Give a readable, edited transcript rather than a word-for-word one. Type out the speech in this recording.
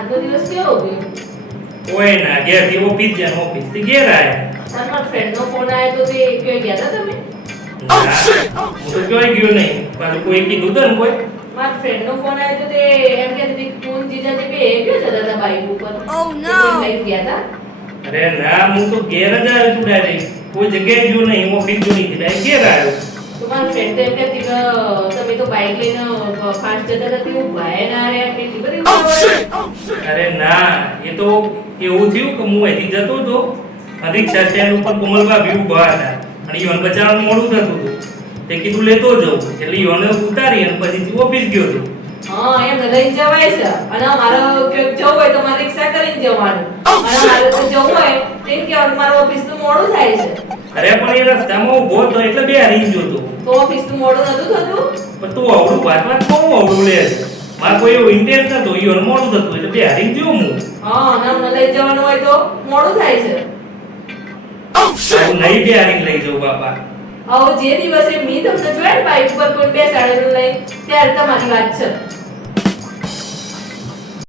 આજનો દિવસ કેવો ગયો? કોઈ ના ઘેરથી ઓફિસ જાય ઓફિસથી ઘેર આયા. તમારા ફ્રેન્ડનો ફોન આવ્યો તો તે ક્યાં ગયા હતા તમે? ના, હું તો ક્યાંય ગયો નહીં. પાછું કોઈ કીધું તો ને કોઈ? મારા ફ્રેન્ડનો ફોન આવ્યો તો તે એમ કહેતી હતી કે તું ને જીજાજી બે ગયો જતા હતા બાઈક ઉપર. Oh no! કોઈ બાઈક ગયા હતા? અરે ના, હું તો ઘેર જ આવ્યો છું ડાયરેક્ટ. કોઈ જગ્યાએ ગયો નહીં, ઓફિસ ગયો નહીં, ડાયરેક્ટ ઘેર આવ્યો. તો મારા ફ્રેન્ડ તો એમ કહેતી કે તમે તો બાઈક લઈને ફાસ્ટ જતા હતા તે હું ભાઈ ના રહ્યા એટલી બધી ઉતાવળ? અરે ના, એ તો એવું થયું કે હું અહીંથી જતો હતો અને રિક્ષા સ્ટેન્ડ ઉપર કોમલભાભી ઊભા હતા અને ઈવન બચાવવાનું મોડું થતું હતું. તે કીધું લેતો જાઉં એટલે ઈવને ઉતારી અને પછી ઓફિસ ગયો હતો. હા એમ લઈને જવાય છે અને મારે ક્યાંક જવું હોય તો મારે રિક્ષા કરીને જવાનું અને મારે તો જવું હોય તો એમ કહેવાનું મારું ઓફિસ તો મોડું થાય છે. અરે પણ એ રસ્તામાં ઊભો હતો એટલે બે હારી ગયો હતો. તો ઓફિસ તો મોડું નતું થતું? પણ તું અવળું વાત કોણ અવળું લે છે? મારે કોઈ એવો ઇન્ટરેસ્ટ નતો, ઈવન મોડું થતું એટલે બે હારી ગયો હું. હા અને અમને લઈ જવાનું હોય તો મોડું થાય છે. આવું નહીં બે હારી લઈ જાઉં બાપા. આવો જે દિવસે મી તમને જોયા ને બાઈક ઉપર કોઈ બેસાડેલું લઈ ત્યારે તમારી વાત છે.